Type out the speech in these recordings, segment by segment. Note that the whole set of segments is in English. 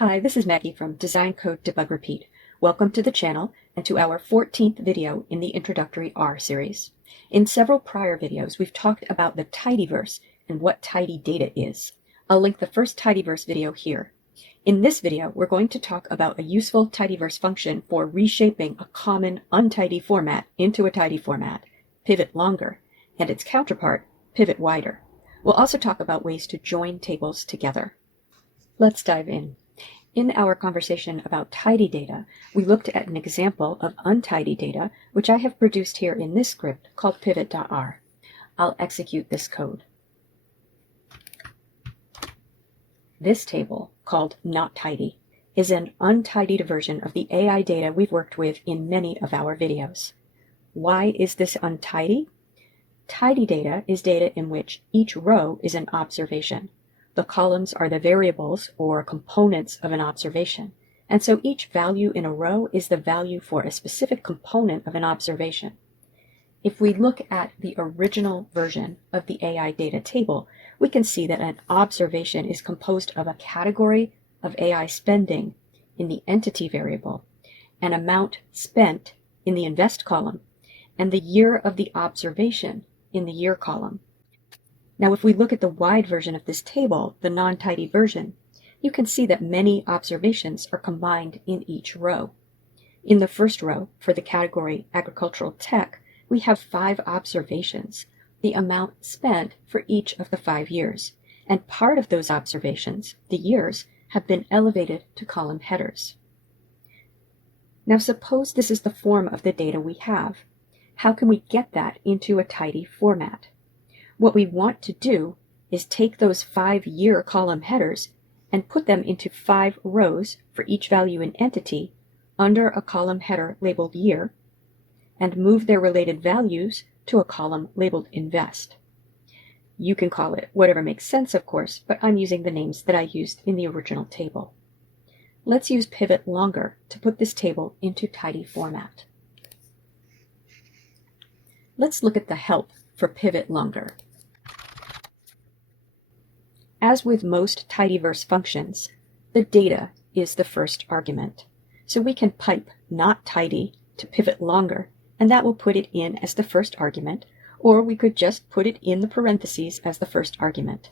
Hi, this is Maggie from Design Code Debug Repeat. Welcome to the channel and to our 14th video in the Introductory R series. In several prior videos, we've talked about the tidyverse and what tidy data is. I'll link the first tidyverse video here. In this video, we're going to talk about a useful tidyverse function for reshaping a common untidy format into a tidy format, pivot longer, and its counterpart, pivot wider. We'll also talk about ways to join tables together. Let's dive in. In our conversation about tidy data, we looked at an example of untidy data, which I have produced here in this script called pivot.r. I'll execute this code. This table, called not tidy, is an untidied version of the AI data we've worked with in many of our videos. Why is this untidy? Tidy data is data in which each row is an observation. The columns are the variables or components of an observation, and so each value in a row is the value for a specific component of an observation. If we look at the original version of the AI data table, we can see that an observation is composed of a category of AI spending in the entity variable, an amount spent in the invest column, and the year of the observation in the year column. Now, if we look at the wide version of this table, the non-tidy version, you can see that many observations are combined in each row. In the first row, for the category Agricultural Tech, we have 5 observations, the amount spent for each of the 5 years, and part of those observations, the years, have been elevated to column headers. Now, suppose this is the form of the data we have. How can we get that into a tidy format? What we want to do is take those 5-year column headers and put them into 5 rows for each value in entity under a column header labeled year, and move their related values to a column labeled invest. You can call it whatever makes sense, of course, but I'm using the names that I used in the original table. Let's use pivot longer to put this table into tidy format. Let's look at the help for pivot longer. As with most tidyverse functions, the data is the first argument. So we can pipe not tidy to pivot longer, and that will put it in as the first argument, or we could just put it in the parentheses as the first argument.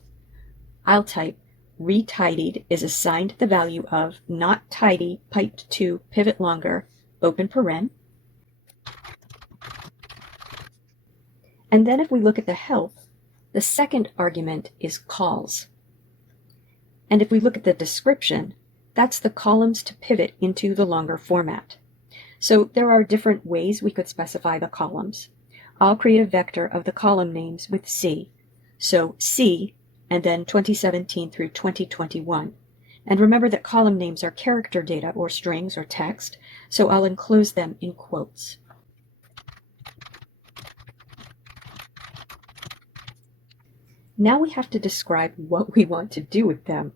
I'll type retidied is assigned the value of not tidy piped to pivot longer, open paren. And then if we look at the help, the second argument is calls. And if we look at the description, that's the columns to pivot into the longer format. So there are different ways we could specify the columns. I'll create a vector of the column names with C. So C, and then 2017 through 2021. And remember that column names are character data or strings or text, so I'll enclose them in quotes. Now we have to describe what we want to do with them.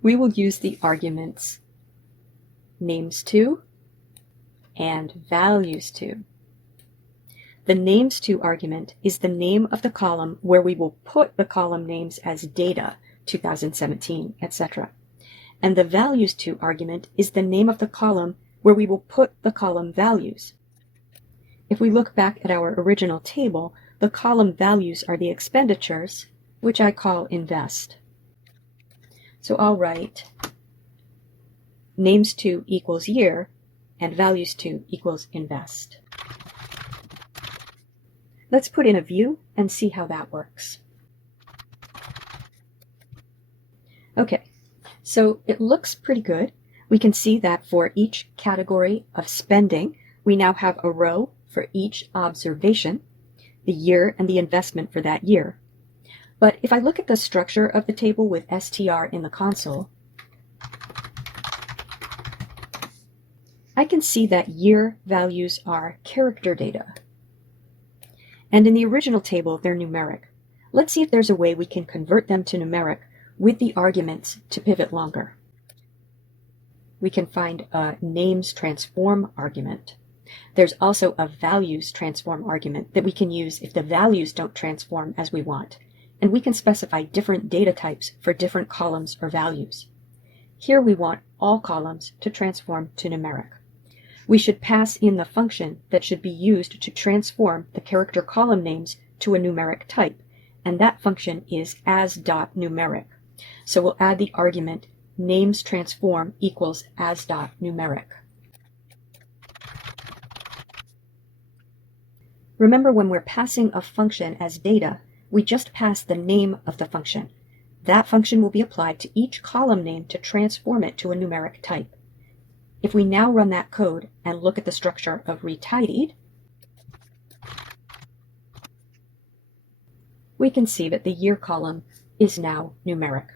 We will use the arguments names to and values to. The names to argument is the name of the column where we will put the column names as data, 2017, etc. And the values to argument is the name of the column where we will put the column values. If we look back at our original table, the column values are the expenditures, which I call invest. So I'll write names to equals year and values to equals invest. Let's put in a view and see how that works. Okay, so it looks pretty good. We can see that for each category of spending, we now have a row for each observation, the year and the investment for that year. But if I look at the structure of the table with str in the console, I can see that year values are character data. And in the original table, they're numeric. Let's see if there's a way we can convert them to numeric with the arguments to pivot longer. We can find a names transform argument. There's also a values transform argument that we can use if the values don't transform as we want. And we can specify different data types for different columns or values. Here we want all columns to transform to numeric. We should pass in the function that should be used to transform the character column names to a numeric type, and that function is as.numeric. So we'll add the argument names transform equals as.numeric. Remember, when we're passing a function as data, we just pass the name of the function. That function will be applied to each column name to transform it to a numeric type. If we now run that code and look at the structure of retidied, we can see that the year column is now numeric.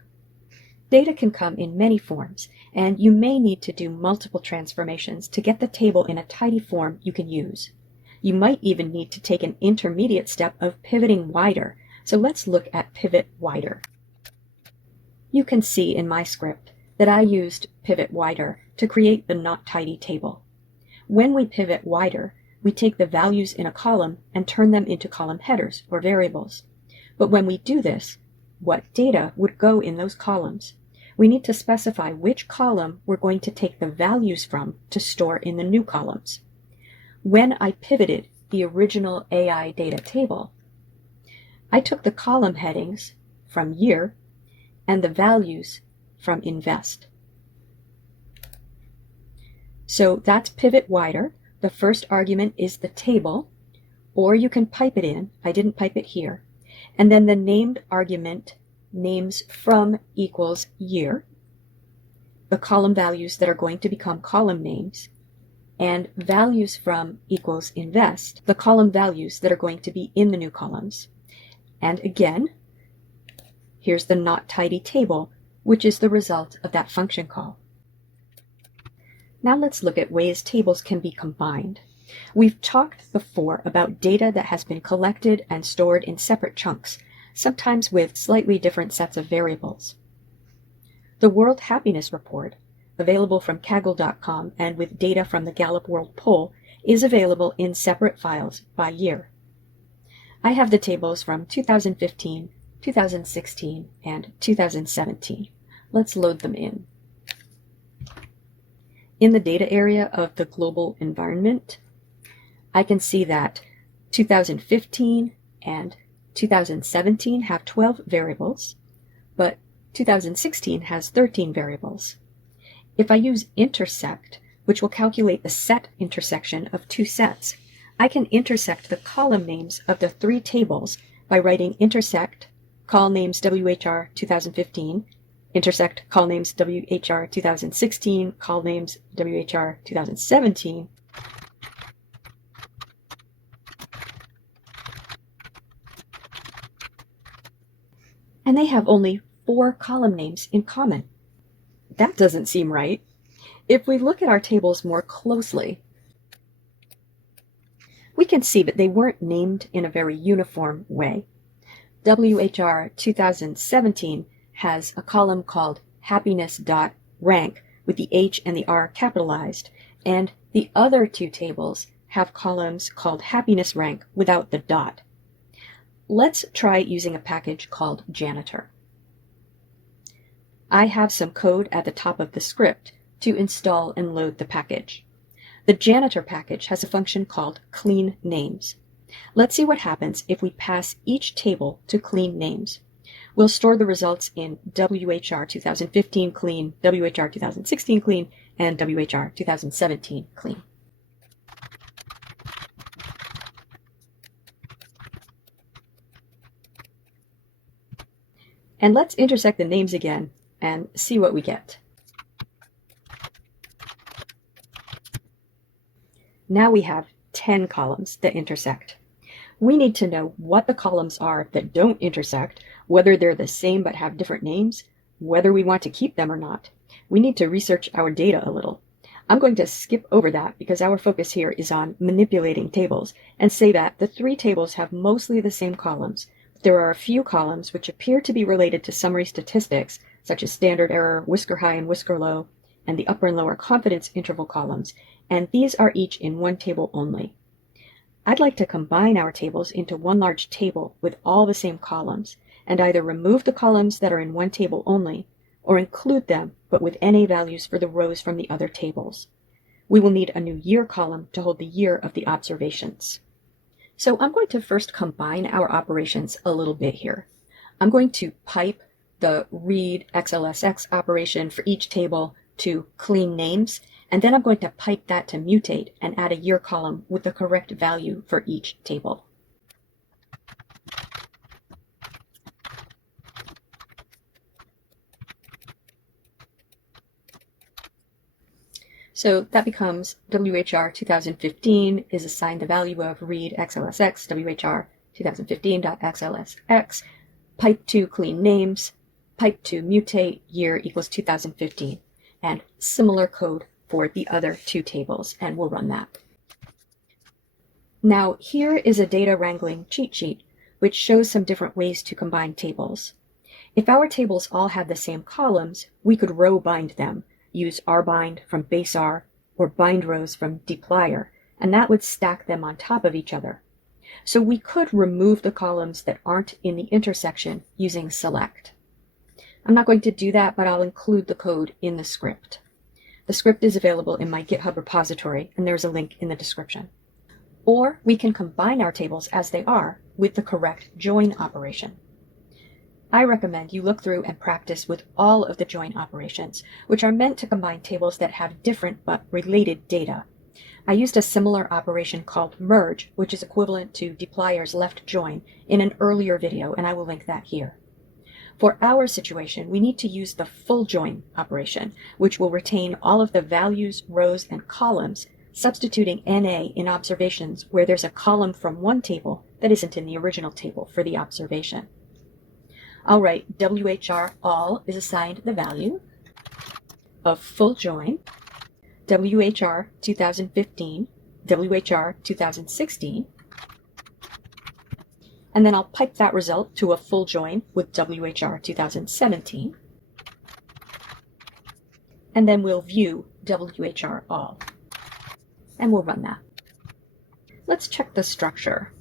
Data can come in many forms, and you may need to do multiple transformations to get the table in a tidy form you can use. You might even need to take an intermediate step of pivoting wider, so let's look at pivot wider. You can see in my script that I used pivot wider to create the not tidy table. When we pivot wider, we take the values in a column and turn them into column headers or variables. But when we do this, what data would go in those columns? We need to specify which column we're going to take the values from to store in the new columns. When I pivoted the original AI data table, I took the column headings from year and the values from invest. So that's pivot wider. The first argument is the table, or you can pipe it in. I didn't pipe it here. And then the named argument, names from equals year, the column values that are going to become column names, and values from equals invest, the column values that are going to be in the new columns. And again, here's the not tidy table, which is the result of that function call. Now let's look at ways tables can be combined. We've talked before about data that has been collected and stored in separate chunks, sometimes with slightly different sets of variables. The World Happiness Report, available from Kaggle.com and with data from the Gallup World Poll, is available in separate files by year. I have the tables from 2015, 2016, and 2017. Let's load them in. In the data area of the global environment, I can see that 2015 and 2017 have 12 variables, but 2016 has 13 variables. If I use intersect, which will calculate the set intersection of two sets, I can intersect the column names of the three tables by writing intersect call names WHR 2015, intersect call names WHR 2016, call names WHR 2017, and they have only 4 column names in common. That doesn't seem right. If we look at our tables more closely, we can see that they weren't named in a very uniform way. WHR 2017 has a column called happiness.rank with the H and the R capitalized, and the other two tables have columns called happiness rank without the dot. Let's try using a package called janitor. I have some code at the top of the script to install and load the package. The janitor package has a function called clean names. Let's see what happens if we pass each table to clean names. We'll store the results in WHR 2015 clean, WHR 2016 clean, and WHR 2017 clean. And let's intersect the names again and see what we get. Now we have 10 columns that intersect. We need to know what the columns are that don't intersect, whether they're the same but have different names, whether we want to keep them or not. We need to research our data a little. I'm going to skip over that because our focus here is on manipulating tables, and say that the 3 tables have mostly the same columns. There are a few columns which appear to be related to summary statistics, such as standard error, whisker high and whisker low, and the upper and lower confidence interval columns, and these are each in one table only. I'd like to combine our tables into one large table with all the same columns, and either remove the columns that are in one table only, or include them, but with NA values for the rows from the other tables. We will need a new year column to hold the year of the observations. So I'm going to first combine our operations a little bit here. I'm going to pipe the read XLSX operation for each table to clean names, and then I'm going to pipe that to mutate and add a year column with the correct value for each table. So that becomes WHR 2015 is assigned the value of read XLSX, WHR 2015.XLSX, pipe to clean names, pipe to mutate, year equals 2015, and similar code for the other two tables, and we'll run that. Now here is a data wrangling cheat sheet, which shows some different ways to combine tables. If our tables all had the same columns, we could row bind them, use rbind from base R, or bind rows from dplyr, and that would stack them on top of each other. So we could remove the columns that aren't in the intersection using select. I'm not going to do that, but I'll include the code in the script. The script is available in my GitHub repository, and there's a link in the description. Or we can combine our tables as they are with the correct join operation. I recommend you look through and practice with all of the join operations, which are meant to combine tables that have different but related data. I used a similar operation called merge, which is equivalent to dplyr's left join, in an earlier video, and I will link that here. For our situation, we need to use the full join operation, which will retain all of the values, rows, and columns, substituting NA in observations where there's a column from one table that isn't in the original table for the observation. All right, WHR all is assigned the value of full join, WHR 2015, WHR 2016, and then I'll pipe that result to a full join with WHR 2017, and then we'll view WHR all, and we'll run that. Let's check the structure.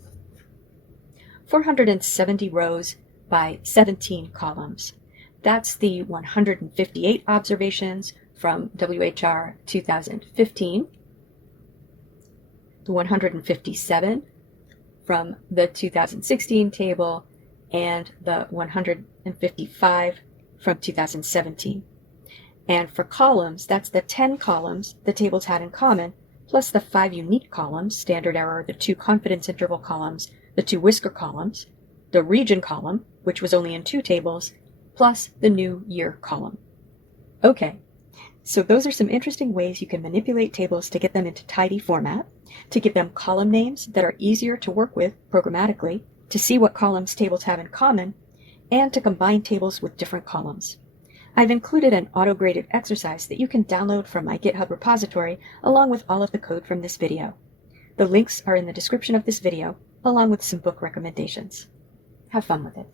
470 rows by 17 columns. That's the 158 observations from WHR 2015, the 157 from the 2016 table, and the 155 from 2017. And for columns, that's the 10 columns the tables had in common, plus the 5 unique columns, standard error, the 2 confidence interval columns, the 2 whisker columns, the region column, which was only in 2 tables, plus the new year column. Okay, so those are some interesting ways you can manipulate tables to get them into tidy format, to give them column names that are easier to work with programmatically, to see what columns tables have in common, and to combine tables with different columns. I've included an auto-graded exercise that you can download from my GitHub repository along with all of the code from this video. The links are in the description of this video, along with some book recommendations. Have fun with it.